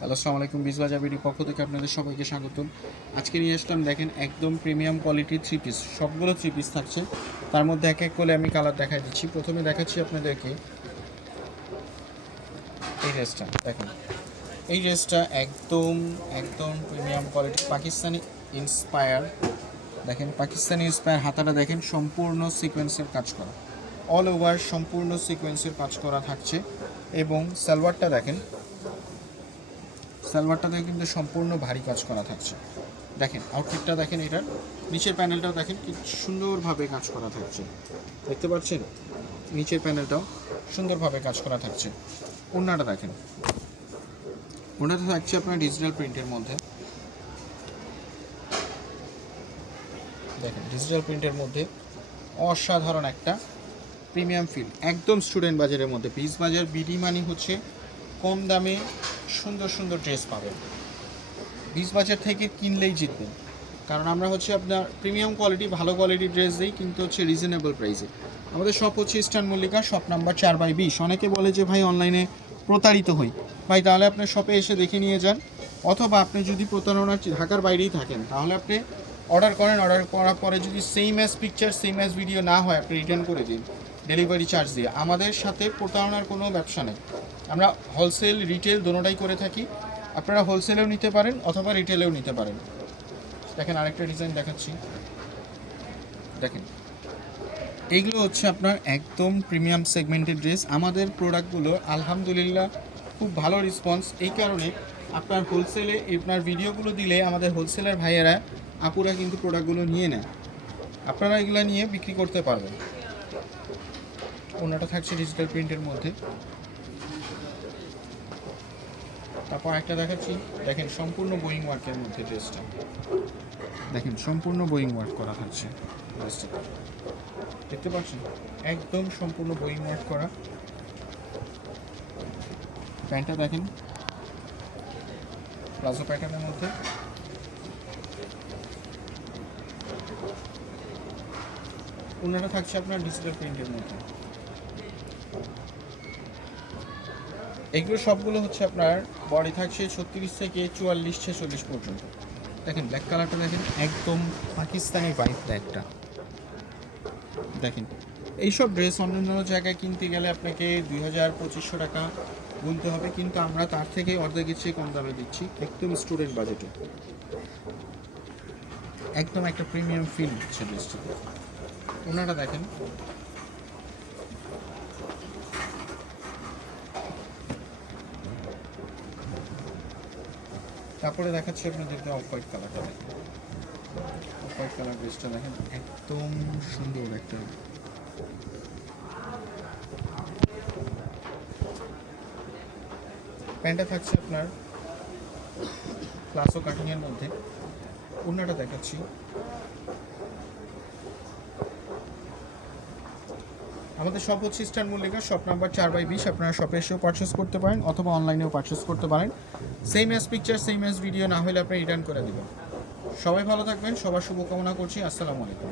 Hello, আসসালামু আলাইকুম বিজবাজা BD পক্ষ থেকে আপনাদের সবাইকে স্বাগতম। আজকে নিয়ে আসলাম, দেখেন একদম প্রিমিয়াম কোয়ালিটির থ্রি পিস সবগুলো থ্রি পিস থাকছে। তার মধ্যে এক এক করে আমি কালার দেখাই দিচ্ছি। প্রথমে দেখাচ্ছি আপনাদেরকে এই ড্রেসটা দেখেন। এই ড্রেসটা একদম একদম প্রিমিয়াম কোয়ালিটি পাকিস্তানি ইন্সপায়ার দেখেন, পাকিস্তানি ইন্সপায়ার হাতাটা দেখেন, সম্পূর্ণ সিকোয়েন্সের কাজ করা। অল ওভার সম্পূর্ণ সিকোয়েন্সের কাজ করা থাকছে। এবং সালোয়ারটা দেখেন সালোয়ারটাতে কিন্তু সম্পূর্ণ ভারী কাজ করা থাকছে। দেখেন আউটফিটটা দেখেন এটার। নিচের প্যানেলটাও দেখেন কি সুন্দরভাবে কাজ করা থাকছে। দেখতে পাচ্ছেন? নিচের প্যানেলটাও সুন্দরভাবে কাজ করা থাকছে। ওড়নাটা দেখেন। ওড়নাটা থাকছে আপনার ডিজিটাল প্রিন্টের মধ্যে। দেখেন ডিজিটাল প্রিন্টের মধ্যে অসাধারণ একটা প্রিমিয়াম ফিল একদম স্টুডেন্ট বাজারের মধ্যে। পিস বাজার বিডি মানি হচ্ছে কম দামে সুন্দর সুন্দর ড্রেস পাবেন। বিশ বাজার থেকে কিনলেই জিতবেন। কারণ আমরা হচ্ছে আপনার প্রিমিয়াম কোয়ালিটি ভালো কোয়ালিটির ড্রেস দিই, কিন্তু হচ্ছে রিজনেবল প্রাইসে আমাদের শপ হচ্ছে ইস্টার্ন মল্লিকা শপ নাম্বার চার বাই বিশ। অনেকে বলে যে, ভাই অনলাইনে প্রতারিত হই। ভাই, তাহলে আপনার শপে এসে দেখে নিয়ে যান। অথবা আপনি যদি প্রতারণা ঢাকার বাইরেই থাকেন, তাহলে আপনি অর্ডার করেন। অর্ডার করার পরে যদি same as picture same as video না হয়, আপনি রিটার্ন করে দিন। ডেলিভারি চার্জ দিয়ে। আমাদের সাথে প্রতারণার কোনো ব্যবসা নেই। আমরা হোলসেল রিটেল দোনোটাই করে থাকি। আপনারা হোলসেলেও নিতে পারেন অথবা রিটেলেও নিতে পারেন। দেখেন আরেকটা ডিজাইন দেখাচ্ছি। দেখেন। এইগুলো হচ্ছে আপনার একদম প্রিমিয়াম সেগমেন্টের ড্রেস আমাদের প্রোডাক্টগুলো আলহামদুলিল্লাহ খুব ভালো রেসপন্স এই কারণে আপনার হোলসেলে আপনার ভিডিওগুলো দিলে আমাদের হোলসেলার ভাইয়েরা, আপুরা কিন্তু প্রোডাক্টগুলো নিয়ে নেয়। আপনারা এগুলো নিয়ে বিক্রি করতে পারবেন। ওনাটা থাকছে ডিজিটাল প্রিন্টের মধ্যে। তারপর একটা দেখাচ্ছি। দেখেন, সম্পূর্ণ বোয়িং ওয়ার্কের মধ্যে ড্রেসটা দেখেন, সম্পূর্ণ বোয়িং ওয়ার্ক করা থাকছে ড্রেসটা দেখতে পাচ্ছেন? একদম সম্পূর্ণ বোয়িং ওয়ার্ক করা। প্যান্টটা দেখেন। প্লাজো প্যাটার্নের মধ্যে। ওনারা থাকছে আপনার ডিজিটাল প্রিন্টের মধ্যে। এগুলো সবগুলো হচ্ছে আপনার বডি থাকছে ছত্রিশ থেকে চুয়াল্লিশ ছেচল্লিশ পর্যন্ত। দেখেন ব্ল্যাক কালারটা দেখেন। একদম পাকিস্তানি হোয়াইট ব্ল্যাকটা দেখেন এইসব ড্রেস অন্যান্য জায়গায় কিনতে গেলে আপনাকে দুই হাজার পঁচিশশো টাকা গুনতে হবে কিন্তু আমরা তার থেকে অর্ধেকের চেয়ে কম দামে দিচ্ছি একদম স্টুডেন্ট বাজেটে একদম একটা প্রিমিয়াম ফিল হচ্ছে ড্রেসটাতে ওনারা দেখেন তারপরে দেখাচ্ছি আপনাদেরকে অফ হোয়াইট কালারটা দেখেন অফ হোয়াইট কালার ড্রেসটা দেখেন, একদম সুন্দর একটা। প্যান্টটা থাকছে আপনার ক্লাসও কাটিংয়ের মধ্যে। ওনাটা দেখাচ্ছি। আমাদের শপ হচ্ছে ইস্টার্ন মল্লিকা শপ নাম্বার চার বাই বিশ। আপনারা শপে এসেও পারচেস করতে পারেন অথবা অনলাইনেও পারচেস করতে পারেন। Same as picture same as video না হলে আপনি রিটার্ন করে দেবেন। সবাই ভালো থাকবেন, সবার শুভকামনা করছি। আসসালামু আলাইকুম।